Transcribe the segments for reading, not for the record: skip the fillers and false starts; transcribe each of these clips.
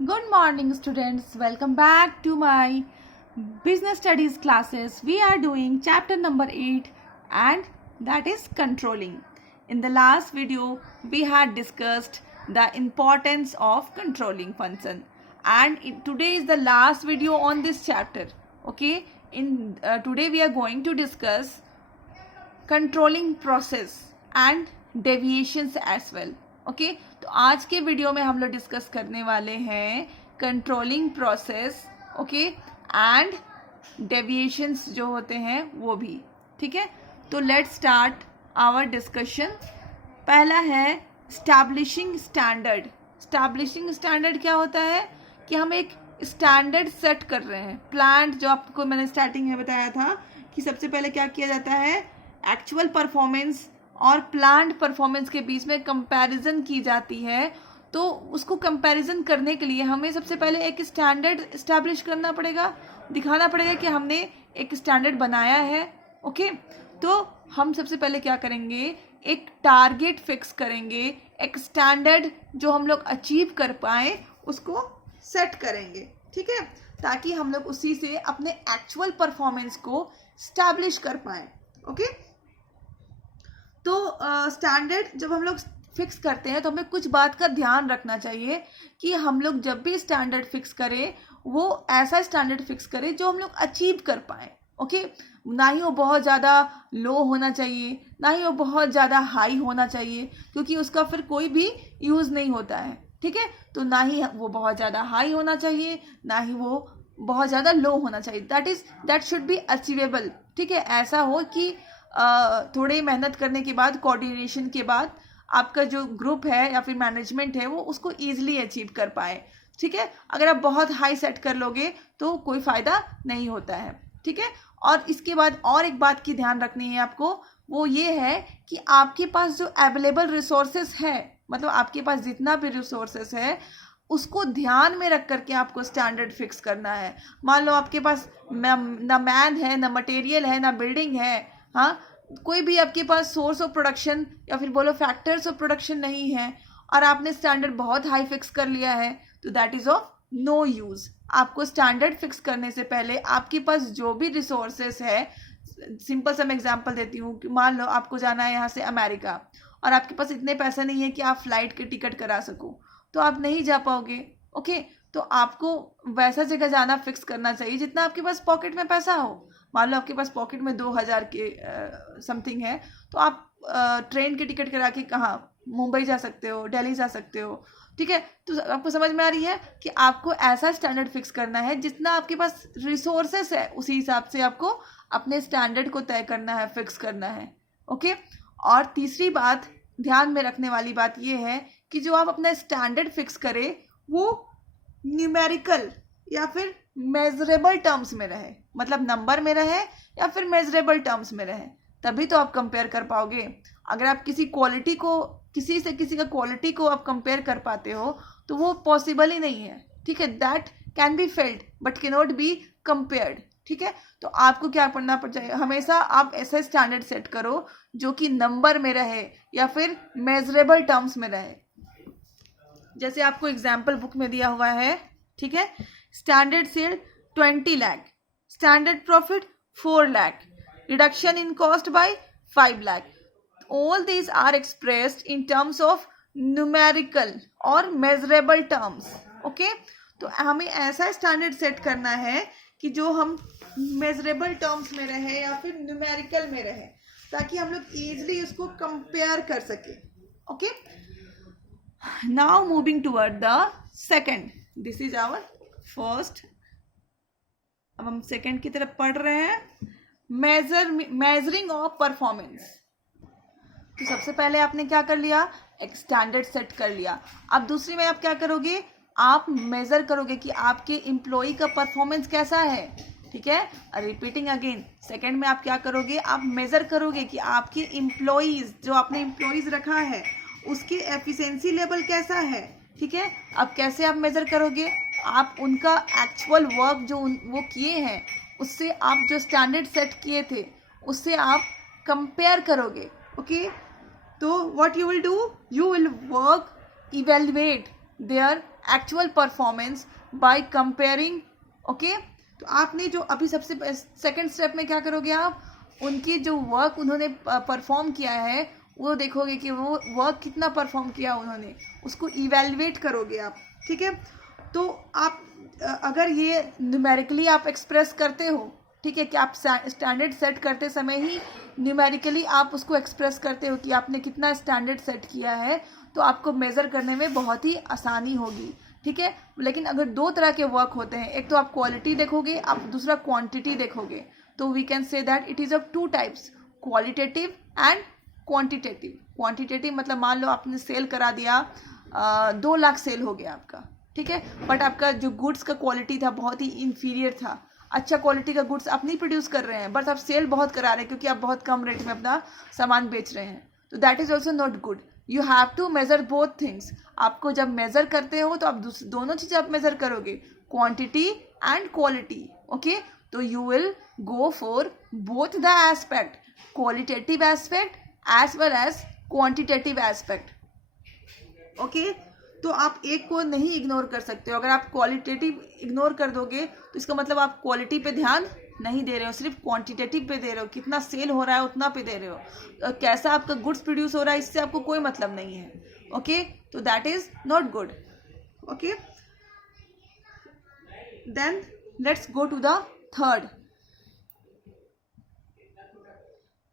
Good morning, students. Welcome back to my business studies classes. We are doing chapter number 8 and that is controlling. In the last video, we had discussed the importance of controlling function and today is the last video on this chapter. Okay, today we are going to discuss controlling process and deviations as well. Okay, तो आज के video में हम लोग discuss करने वाले हैं controlling process, okay, and deviations जो होते हैं वो भी. ठीक है, तो लेट्स स्टार्ट आवर डिस्कशन. पहला है स्टैब्लिशिंग स्टैंडर्ड. स्टैब्लिशिंग स्टैंडर्ड क्या होता है कि हम एक स्टैंडर्ड सेट कर रहे हैं. प्लांट जो आपको मैंने स्टार्टिंग में बताया था कि सबसे पहले क्या किया जाता है, एक्चुअल परफॉर्मेंस और प्लान्ड परफॉर्मेंस के बीच में कंपैरिजन की जाती है. तो उसको कंपैरिजन करने के लिए हमें सबसे पहले एक स्टैंडर्ड इस्टेब्लिश करना पड़ेगा, दिखाना पड़ेगा कि हमने एक स्टैंडर्ड बनाया है. ओके, तो हम सबसे पहले क्या करेंगे, एक टारगेट फिक्स करेंगे, एक स्टैंडर्ड जो हम लोग अचीव कर पाए उसको सेट करेंगे. ठीक है, ताकि हम लोग उसी से अपने एक्चुअल परफॉर्मेंस को स्टैब्लिश कर पाए. ओके, तो स्टैंडर्ड जब हम लोग फिक्स करते हैं तो हमें कुछ बात का ध्यान रखना चाहिए कि हम लोग जब भी स्टैंडर्ड फिक्स करें वो ऐसा स्टैंडर्ड फिक्स करें जो हम लोग अचीव कर पाए. ओके, ना ही वो बहुत ज़्यादा लो होना चाहिए, ना ही वो बहुत ज़्यादा हाई होना चाहिए, क्योंकि उसका फिर कोई भी यूज़ नहीं होता है. ठीक है, तो ना ही वो बहुत ज़्यादा हाई होना चाहिए, ना ही वो बहुत ज़्यादा लो होना चाहिए. That should be achievable. ठीक है, ऐसा हो कि थोड़ी मेहनत करने के बाद, कोऑर्डिनेशन के बाद आपका जो ग्रुप है या फिर मैनेजमेंट है वो उसको ईजिली अचीव कर पाए. ठीक है, अगर आप बहुत हाई सेट कर लोगे तो कोई फ़ायदा नहीं होता है. ठीक है, और इसके बाद और एक बात की ध्यान रखनी है आपको, वो ये है कि आपके पास जो अवेलेबल रिसोर्सेस है, मतलब आपके पास जितना भी रिसोर्सेस है उसको ध्यान में रख करके आपको स्टैंडर्ड फिक्स करना है. मान लो आपके पास ना मैन है, ना मटेरियल है, ना बिल्डिंग है, हाँ, कोई भी आपके पास सोर्स ऑफ प्रोडक्शन या फिर बोलो फैक्टर्स ऑफ प्रोडक्शन नहीं है और आपने स्टैंडर्ड बहुत हाई फिक्स कर लिया है, तो that is of no use. आपको स्टैंडर्ड फिक्स करने से पहले आपके पास जो भी रिसोर्सेस है, सिंपल सा मैं एग्जांपल देती हूँ कि मान लो आपको जाना है यहाँ से अमेरिका और आपके पास इतने पैसे नहीं है कि आप फ्लाइट के टिकट करा सको, तो आप नहीं जा पाओगे. ओके, तो आपको वैसा जगह जाना फिक्स करना चाहिए जितना आपके पास पॉकेट में पैसा हो. मान लो आपके पास पॉकेट में 2000 के समथिंग है, तो आप ट्रेन की टिकट करा के कहाँ, मुंबई जा सकते हो, दिल्ली जा सकते हो. ठीक है, तो आपको समझ में आ रही है कि आपको ऐसा स्टैंडर्ड फिक्स करना है जितना आपके पास रिसोर्सेस है उसी हिसाब से आपको अपने स्टैंडर्ड को तय करना है, फिक्स करना है. ओके, और तीसरी बात ध्यान में रखने वाली बात यह है कि जो आप अपना स्टैंडर्ड फिक्स करें वो न्यूमेरिकल या फिर मेजरेबल टर्म्स में रहे, मतलब नंबर में रहे या फिर मेजरेबल टर्म्स में रहे, तभी तो आप कंपेयर कर पाओगे. अगर आप किसी क्वालिटी को, किसी से किसी का क्वालिटी को आप कंपेयर कर पाते हो तो वो पॉसिबल ही नहीं है. ठीक है, that can be failed but can not be compared. ठीक है, तो आपको क्या पढ़ना पड़ जाए, हमेशा आप ऐसा स्टैंडर्ड सेट करो जो कि नंबर में रहे या फिर मेजरेबल टर्म्स में रहे. जैसे आपको एग्जाम्पल बुक में दिया हुआ है. ठीक है, standard sale 20 lakh, standard profit 4 lakh, reduction in cost by 5 lakh. All these are expressed in terms of numerical और मेजरेबल टर्म्स. ओके, तो हमें ऐसा स्टैंडर्ड सेट करना है कि जो हम मेजरेबल टर्म्स में रहे या फिर न्यूमेरिकल में रहे, ताकि हम लोग इजीली उसको कंपेयर कर सके. Okay, now moving toward the second, this is our first. अब हम सेकंड की तरफ पढ़ रहे हैं, मेजरिंग ऑफ परफॉर्मेंस. तो सबसे पहले आपने क्या कर लिया, एक स्टैंडर्ड सेट कर लिया. अब दूसरी में आप क्या करोगे, आप मेजर करोगे कि आपके एम्प्लॉय का परफॉर्मेंस कैसा है. ठीक है, रिपीटिंग अगेन, सेकंड में आप क्या करोगे, आप मेजर करोगे कि आपके एम्प्लॉयज, जो आपने एम्प्लॉयज रखा है उसकी एफिशिएंसी लेवल कैसा है. ठीक है, अब कैसे आप मेजर करोगे, आप उनका एक्चुअल वर्क जो वो किए हैं उससे आप जो स्टैंडर्ड सेट किए थे उससे आप कंपेयर करोगे. ओके, तो what you will do, you will work evaluate their actual performance by comparing. Okay, तो आपने जो अभी सबसे सेकंड स्टेप में क्या करोगे, आप उनकी जो वर्क उन्होंने परफॉर्म किया है वो देखोगे कि वो वर्क कितना परफॉर्म किया उन्होंने, उसको इवेल्युएट करोगे आप। ठीक है, तो आप अगर ये न्यूमेरिकली आप एक्सप्रेस करते हो, ठीक है, कि आप स्टैंडर्ड सेट करते समय ही न्यूमेरिकली आप उसको एक्सप्रेस करते हो कि आपने कितना स्टैंडर्ड सेट किया है, तो आपको मेज़र करने में बहुत ही आसानी होगी। ठीक है, लेकिन अगर दो तरह के वर्क होते हैं, एक तो आप क्वालिटी देखोगे, आप दूसरा क्वांटिटी देखोगे, तो we can say that it is of two types, qualitative and quantitative. Quantitative मतलब मान लो आपने सेल करा दिया, 2 लाख सेल हो गया आपका, ठीक है, बट आपका जो गुड्स का क्वालिटी था बहुत ही इंफीरियर था, अच्छा क्वालिटी का गुड्स आप नहीं प्रोड्यूस कर रहे हैं, बट आप सेल बहुत करा रहे हैं क्योंकि आप बहुत कम रेट में अपना सामान बेच रहे हैं, तो that is also not good. You have to measure both things. आपको जब मेजर करते हो तो आप दोनों चीज़ें आप मेजर करोगे, क्वांटिटी एंड क्वालिटी। ओके, तो you will go for both the aspect, qualitative aspect as well as quantitative aspect. Okay, तो आप एक को नहीं इग्नोर कर सकते हो। अगर आप क्वालिटेटिव इग्नोर कर दोगे तो इसका मतलब आप क्वालिटी पे ध्यान नहीं दे रहे हो, सिर्फ क्वांटिटेटिव पे दे रहे हो, कितना सेल हो रहा है उतना पे दे रहे हो, कैसा आपका गुड्स प्रोड्यूस हो रहा है इससे आपको कोई मतलब नहीं है। ओके, तो that is not good. Okay, then let's go to the third,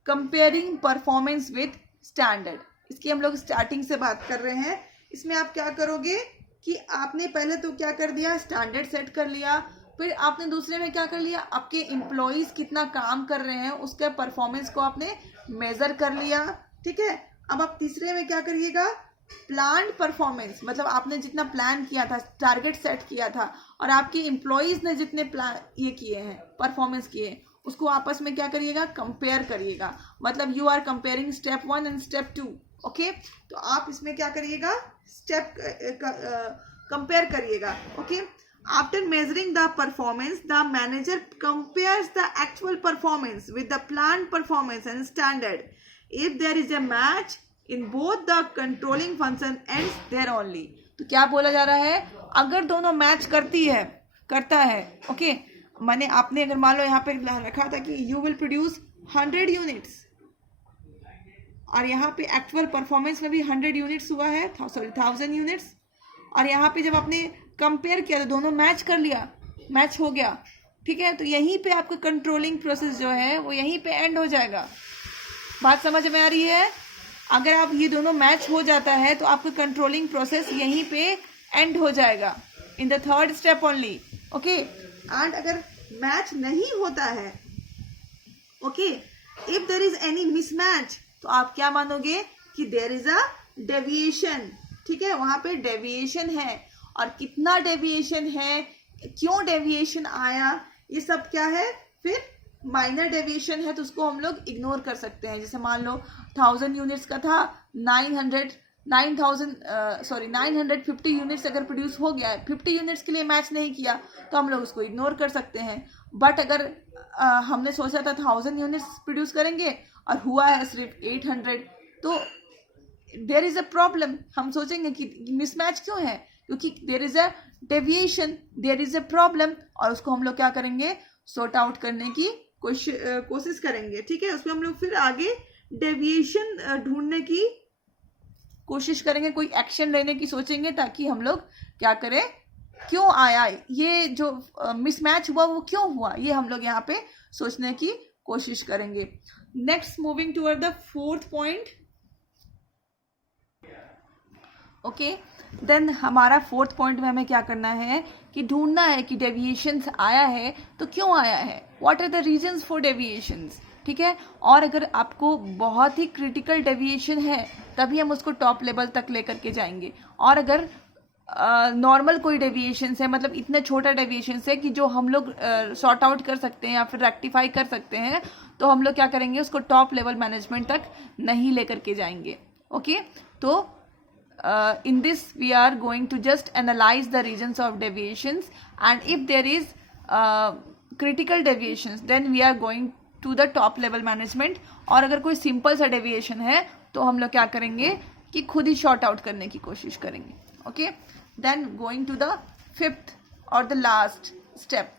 comparing performance with standard. इसकी हम लोग स्टार्टिंग से बात कर रहे हैं। इसमें आप क्या करोगे कि आपने पहले तो क्या कर दिया, स्टैंडर्ड सेट कर लिया, फिर आपने दूसरे में क्या कर लिया, आपके एम्प्लॉयज कितना काम कर रहे हैं उसके परफॉर्मेंस को आपने मेजर कर लिया। ठीक है, अब आप तीसरे में क्या करिएगा, प्लान परफॉर्मेंस, मतलब आपने जितना प्लान किया था, टारगेट सेट किया था, और आपके एम्प्लॉयज ने जितने प्लान ये किए हैं, परफॉर्मेंस किए, उसको आपस में क्या करिएगा, कंपेयर करिएगा। मतलब you are comparing step 1 and step 2। Okay, तो आप इसमें क्या करिएगा, स्टेप कंपेयर करिएगा। Okay, after measuring the performance the manager compares the actual performance with the plan performance and standard. If there is a match in both the controlling function ends there only. तो क्या बोला जा रहा है, अगर दोनों match करता है, ओके, मैंने आपने अगर मान लो यहाँ पे रखा था कि यू विल प्रोड्यूस 100 यूनिट्स, और यहाँ पे एक्चुअल परफॉर्मेंस में भी 100 यूनिट्स हुआ है, 1000 यूनिट्स, और यहाँ पे जब आपने कंपेयर किया तो दोनों मैच कर लिया, मैच हो गया। ठीक है, तो यहीं पे आपका कंट्रोलिंग प्रोसेस जो है वो यहीं पे एंड हो जाएगा। बात समझ में आ रही है? अगर आप ये दोनों मैच हो जाता है तो आपका कंट्रोलिंग प्रोसेस यहीं पे एंड हो जाएगा, in the third step only. Okay, and अगर मैच नहीं होता है, okay, if there is any mismatch, तो आप क्या मानोगे कि देयर इज अ डेविएशन। ठीक है, वहां पे डेविएशन है, और कितना डेविएशन है, क्यों डेविएशन आया, ये सब क्या है, फिर माइनर डेविएशन है तो उसको हम लोग इग्नोर कर सकते हैं। जैसे मान लो 1000 यूनिट्स का था, 950 यूनिट्स अगर प्रोड्यूस हो गया है, 50 यूनिट्स के लिए मैच नहीं किया तो हम लोग उसको इग्नोर कर सकते हैं। बट अगर हमने सोचा था 1000 यूनिट्स प्रोड्यूस करेंगे और हुआ है सिर्फ 800, तो देयर इज अ प्रॉब्लम। हम सोचेंगे कि मिसमैच क्यों है, क्योंकि there is a deviation, there is a problem, और उसको हम लोग क्या करेंगे, सॉर्ट आउट करने की कोशिश करेंगे। ठीक है, उसमें हम लोग फिर आगे डेविएशन ढूंढने की कोशिश करेंगे, कोई एक्शन लेने की सोचेंगे, ताकि हम लोग क्या करें, क्यों आया ये जो मिसमैच हुआ वो क्यों हुआ, ये हम लोग यहाँ पे सोचने की कोशिश करेंगे। Next, moving toward the fourth point. Okay, then हमारा फोर्थ पॉइंट में हमें क्या करना है कि ढूंढना है कि डेविएशंस आया है तो क्यों आया है, what are the reasons for deviations. ठीक है, और अगर आपको बहुत ही क्रिटिकल डेविएशन है तभी हम उसको टॉप लेवल तक लेकर के जाएंगे, और अगर नॉर्मल कोई डेविएशंस है, मतलब इतने छोटा डेविएशंस है कि जो हम लोग सॉर्ट आउट कर सकते हैं या फिर रेक्टिफाई कर सकते हैं, तो हम लोग क्या करेंगे, उसको टॉप लेवल मैनेजमेंट तक नहीं लेकर के जाएंगे। ओके, तो in this we are going to just analyze the reasons of deviations, and if there is critical deviations then we are going to the top level management, और अगर कोई simple सा डेविएशन है तो हम लोग क्या करेंगे कि खुद ही शॉर्ट आउट करने की कोशिश करेंगे। Okay, then going to the fifth और the last step,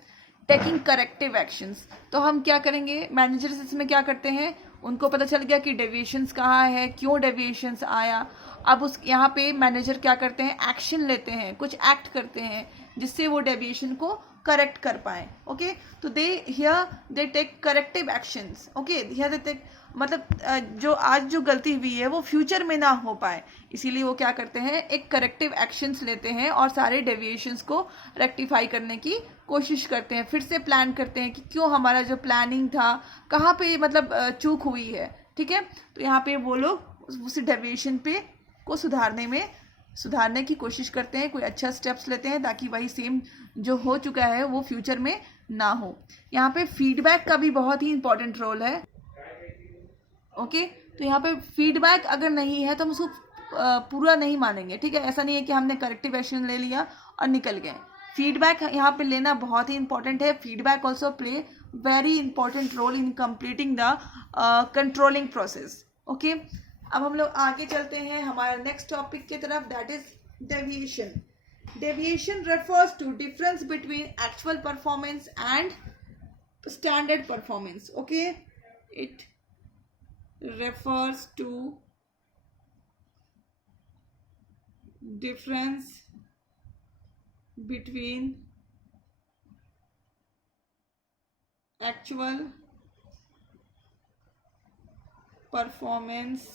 taking corrective actions. तो हम क्या करेंगे, मैनेजर्स इसमें क्या करते हैं, उनको पता चल गया कि डेविएशंस कहाँ है, क्यों डेविएशंस आया। अब उस यहाँ पे मैनेजर क्या करते हैं, एक्शन लेते हैं, कुछ एक्ट करते हैं जिससे वो डेविएशन को करेक्ट कर पाए। ओके, तो they take corrective actions. Okay, here they take, मतलब जो आज जो गलती हुई है वो फ्यूचर में ना हो पाए, इसीलिए वो क्या करते हैं, एक करेक्टिव एक्शंस लेते हैं और सारे डेविएशंस को रेक्टिफाई करने की कोशिश करते हैं। फिर से प्लान करते हैं कि क्यों हमारा जो प्लानिंग था कहाँ पे मतलब चूक हुई है। ठीक है, तो यहाँ पे वो लोग उस डेविएशन पे को सुधारने की कोशिश करते हैं, कोई अच्छा स्टेप्स लेते हैं ताकि वही सेम जो हो चुका है वो फ्यूचर में ना हो। यहाँ पे फीडबैक का भी बहुत ही इंपॉर्टेंट रोल है। ओके, तो यहाँ पे फीडबैक अगर नहीं है तो हम उसको पूरा नहीं मानेंगे। ठीक है, ऐसा नहीं है कि हमने करेक्टिव एक्शन ले लिया और निकल गए। फीडबैक यहाँ पे लेना बहुत ही इंपॉर्टेंट है। Feedback also play very important role in completing the controlling process. Okay, अब हम लोग आगे चलते हैं हमारे नेक्स्ट टॉपिक की तरफ, that is deviation. Deviation refers to difference between actual performance and standard performance. Okay, it refers to difference between actual performance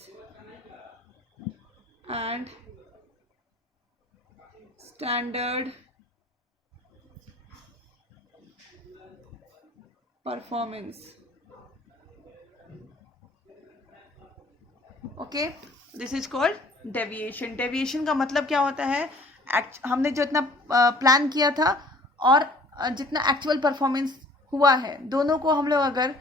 and standard performance। Okay, this is called deviation. Deviation का मतलब क्या होता है, हमने जो इतना प्लान किया था और जितना एक्चुअल परफॉर्मेंस हुआ है, दोनों को हम लोग अगर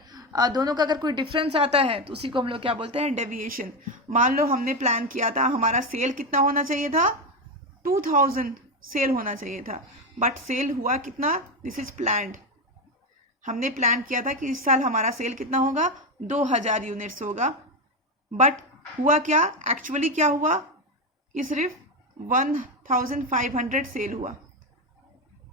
दोनों का अगर कोई डिफरेंस आता है तो उसी को हम लोग क्या बोलते हैं, डेविएशन। मान लो हमने प्लान किया था, हमारा सेल कितना होना चाहिए था, 2000 सेल होना चाहिए था, बट सेल हुआ कितना, दिस इज प्लान्ड। हमने प्लान किया था कि इस साल हमारा सेल कितना होगा, 2000 यूनिट्स होगा, बट हुआ क्या, एक्चुअली क्या हुआ कि सिर्फ 1500 सेल हुआ।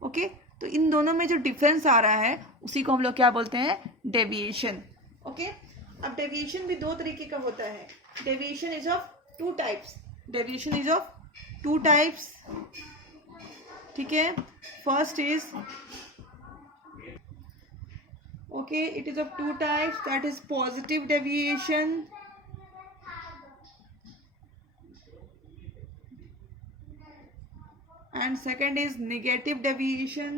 ओके, तो इन दोनों में जो डिफरेंस आ रहा है उसी को हम लोग क्या बोलते हैं, डेविएशन। ओके, अब डेविएशन भी दो तरीके का होता है। Deviation is of two types. Deviation is of two types. ठीक है, first is okay, it is of two types, that is positive deviation and second is negative deviation।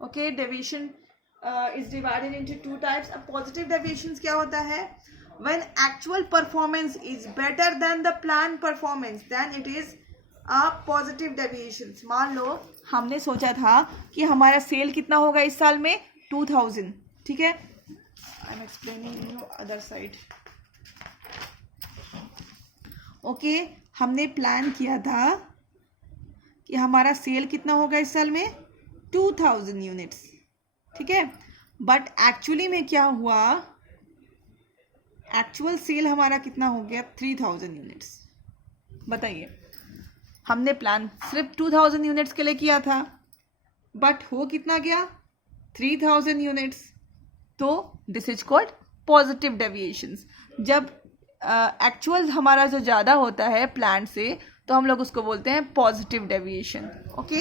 okay, deviation is divided into two types। अब positive deviations क्या होता है, when actual performance is better than the planned performance then it is a positive deviations। मान लो हमने सोचा था कि हमारा सेल कितना होगा इस साल में, 2000। ठीक है, I'm explaining you other side। Okay, हमने प्लान किया था कि हमारा सेल कितना होगा इस साल में, 2000 यूनिट्स। ठीक है, बट एक्चुअली में क्या हुआ, एक्चुअल सेल हमारा कितना हो गया, 3000 यूनिट्स। बताइए, हमने प्लान सिर्फ 2000 यूनिट्स के लिए किया था, बट हो कितना गया, 3000 यूनिट्स। तो this is called positive deviations. जब एक्चुअल हमारा जो ज़्यादा होता है प्लान से तो हम लोग उसको बोलते हैं positive deviation. Okay,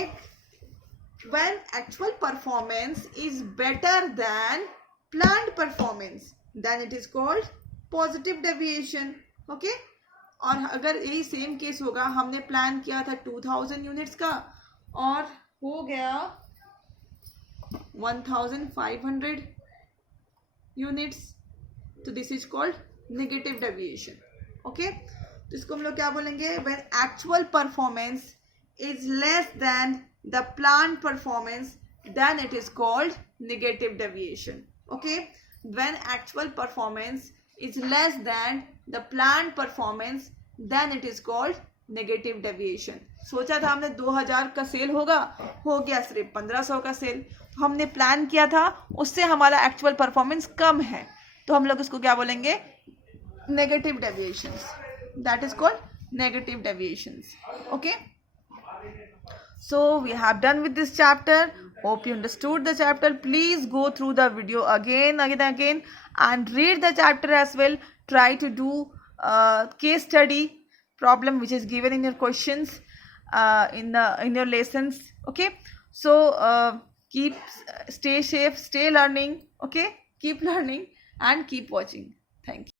when actual performance is better than planned performance then it is called positive deviation. Okay, और अगर यही सेम केस होगा, हमने प्लान किया था 2000 यूनिट्स का और हो गया 1500 यूनिट्स, तो this is called negative deviation. Okay, तो इसको हम लोग क्या बोलेंगे, when actual performance is less than the plan performance then it is called negative deviation. Okay, when actual performance is less than the plan performance then it is called negative deviation. सोचा था हमने 2000 का cell होगा, हो गया सिर्फ 1500 का cell. हमने प्लान किया था, उससे हमारा एक्चुअल परफॉर्मेंस कम है, तो हम लोग इसको क्या बोलेंगे, negative deviations. That is called negative deviations. Okay, so we have done with this chapter. Hope you understood the chapter. Please go through the video again and read the chapter as well. Try to do case study problem which is given in your questions in your lessons. Okay, so stay safe, stay learning. Okay, keep learning and keep watching. Thank you.